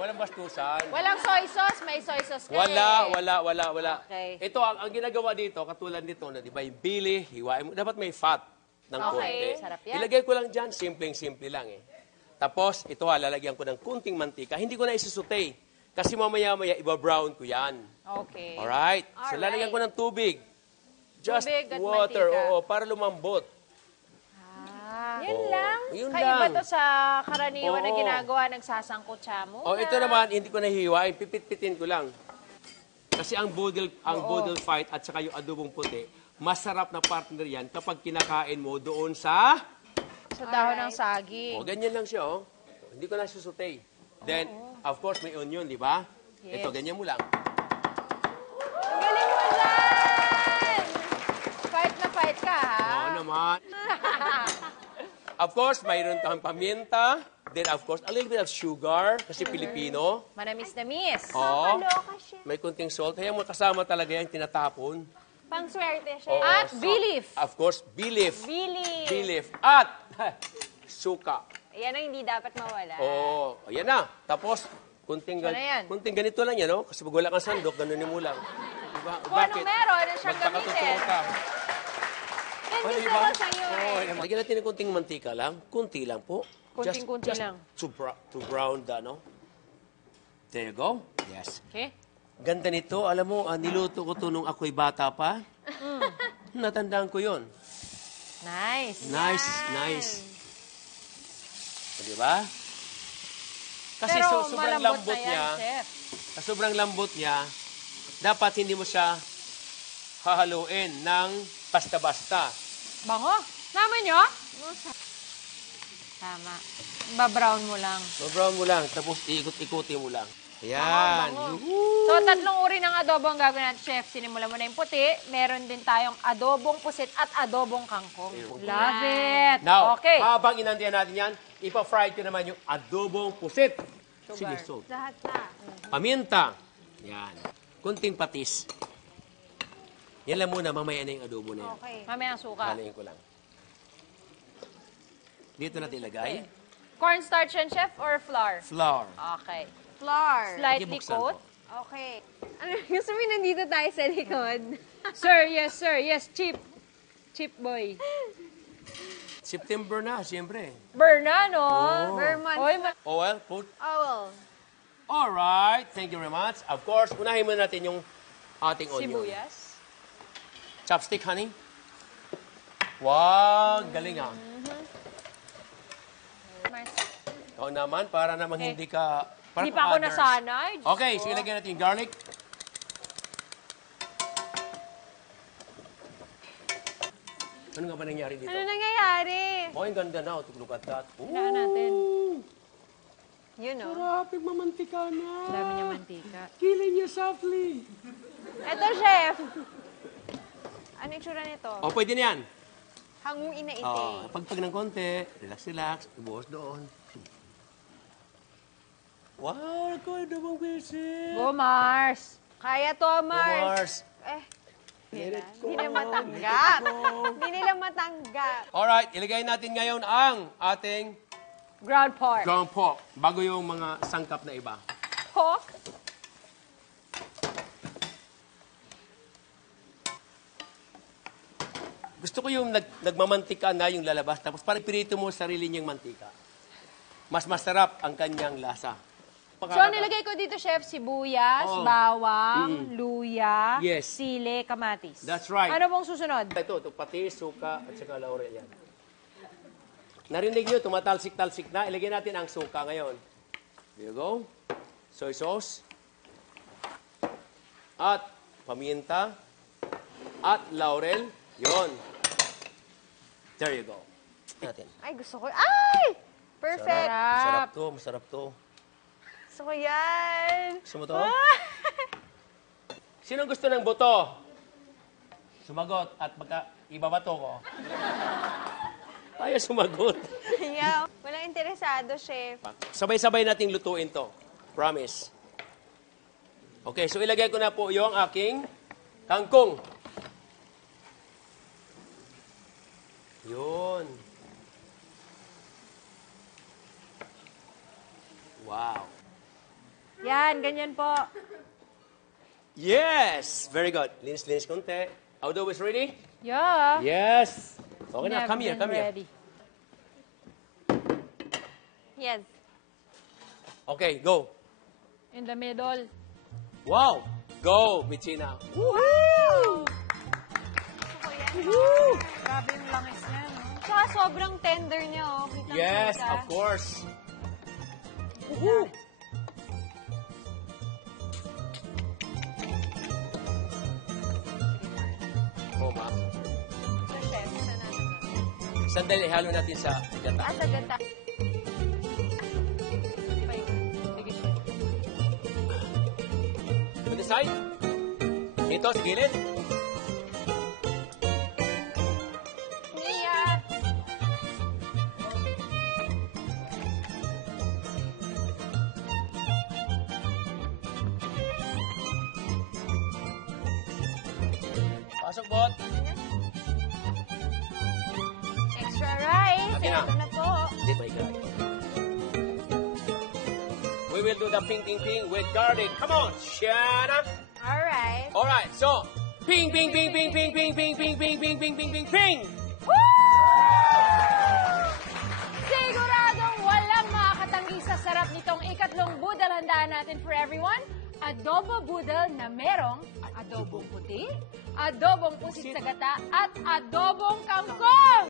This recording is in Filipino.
walang bastusan. Walang soy sauce, may soy sauce ka Wala. Okay. Ito, ang ginagawa dito, katulad nito, na, di ba, yung bili, hiwain mo, dapat may fat ng konti. Sarap yan. Ilagay ko lang dyan, simpleng-simple lang eh. Tapos, ito lalagyan ko ng kunting mantika. Hindi ko na isusutay. Kasi mamaya-maya, iba-brown ko yan. Okay. Alright? So, lalagyan ko ng tubig. Just Tubig at water, mantika. para lumambot. Yan lang? Yun Kaiba lang. to sa karaniwan na Oo. ginagawa, nagsasangkot siya mo. Ito naman, hindi ko nahihiwain. Pipit-pitin ko lang. Kasi ang budel fight at saka yung adobong puti, masarap na partner yan kapag kinakain mo doon sa... Sa dahon ng saging. Ganyan lang siya, Hindi ko na susutay. Then, of course, may onion, di ba? Yes. Ito, ganyan mo lang. Ang galing mo dyan! Fight na fight ka, ha? Oo naman. Of course, mayroon kang paminta. Then, of course, a little bit of sugar, kasi Pilipino. Manamis-namis. Oo. May kunting salt. Kaya mo kasama talaga yan, tinatapon. Pang-swerte siya. Oo, At so- beef. Of course, beef. Bili. Beef. At suka. Yan ang hindi dapat mawala. Oo. Ayan na. Tapos, kunting, Ano yan? kunting ganito lang yan, Kasi pag wala kang sandok, ganunin mo lang. Diba? Kung ano meron, siyang Magkakatotoo gamitin. ka. Yan gusto diba? ko sa'yo eh. Lagyan natin ng kunting mantika lang. Kunti lang po. Kunting-kunti lang. To brown the, There you go. Yes. Okay. Ganda nito. Alam mo, niluto ko to nung ako'y bata pa. Natandaan ko yon. Nice. Nice. Diba? Kasi Pero sobrang malambot lambot na yan, niya. chef. Sobrang lambot niya, dapat hindi mo siya hahaluin ng basta-basta. Bango. Naman nyo? Tama. Ba-brown mo lang. So, brown mo lang, tapos iikot-ikuti mo lang. Ayan. So, tatlong uri ng adobo ang gagawin natin, chef. Sinimulan mo na yung puti. Meron din tayong adobong pusit at adobong kangkong. Love it. Now, Okay. habang inandiyan natin yan, ipa-fry ko naman yung adobong pusit. Sige, salt. Lahat na. Paminta. Yan. Kunting patis. Yan lang muna, mamaya na yung adobo na yan. Okay. Mamaya ang suka. Halayin ko lang. Dito natin ilagay. Cornstarch yan, chef, or flour? Flour. Okay. Flour. Slightly Buksan coat. ko. Okay. Ano, gusto mo nandito tayo sa likod? Sir. Yes, Chip. Chip boy. September na, siyempre. Berna, no? Vermont. Oy, Oil, put. Oh, Alright, thank you very much. Of course, unahin muna natin yung ating onion. sibuyas. Chopstick, honey. Wow, galing ah. Ikaw naman, para namang hindi ka... para Hindi pa ako others. nasanay. Diyos Okay, ko. so ilagyan natin yung garlic. Ano nga ba nangyari dito? ano nangyayari? Oh, ang ganda na. Look at that. Hinaan natin. You know. Sarap, mamantika na. Dami niya mantika. Killing you softly. Eto, chef. Ano yung tsura nito? Oh, pwede na yan. Hanguin na ite. Oh, pagpag ng konti, relax, ibuhos doon. Wow, ko adobong visit. Go, Mars. Kaya to, Mars. Mars. Eh, Let it go. hindi nila matanggap. Hindi nila matanggap. Alright, ilagay natin ngayon ang ating Ground pork. ground pork bago yung mga sangkap na iba. Pork. Gusto ko yung nagmamantika na yung lalabas, tapos parang pirito mo sarili niyang mantika. Mas masarap ang kanyang lasa. So, nilagay ko dito, chef, sibuyas, Oo. bawang, luya, Yes. sili, kamatis. That's right. Ano pong susunod? Ito, patis, suka, at saka laurel yan. Narinig nyo, tumatalsik-talsik na. Ilagay natin ang suka ngayon. There you go. Soy sauce. At paminta. At laurel. Yon. There you go. Natin. Ay, gusto ko. Ay! Perfect. Masarap to, masarap to. Gusto ko yan. Gusto mo to? Sino gusto ng buto? Sumagot at ibabato ko. Ayaw sumagot. Yeah. Walang interesado, chef. Sabay-sabay nating lutuin to. Promise. Okay, so ilagay ko na po yung aking kangkong. Yun. Wow. Yan, ganyan po. Yes! Very good. Linis-linis konti. Adobo is ready? Yeah. Yes! Okay na, Never come here, been come here. ready. Yes. Okay, go. In the middle. Wow! Go, Michina. Woo! Grabe yung langis niya, no? Tsaka sobrang tender niya, oh. Kitang Yes, kita. of course. Oh, ma. So, chef, saan natin? Sandali, halo natin sa gata. Sa gata. Sige, chef. To the side. Ito, sa gilid. Mia! Pasok, bot. Extra rice. Akin na. Ito na po. Oh my God. We will do the ping, ping, ping with garlic. Come on, Shanna. Alright. All right, so ping, ping, ping, ping, ping, ping, ping, ping, ping, ping, ping, ping, ping, ping. Siguradong walang makakatanggi sa sarap nitong ikatlong budal handaan natin for everyone. Adobo budal na merong adobong puti, adobong pusit sa gata, at adobong kangkong!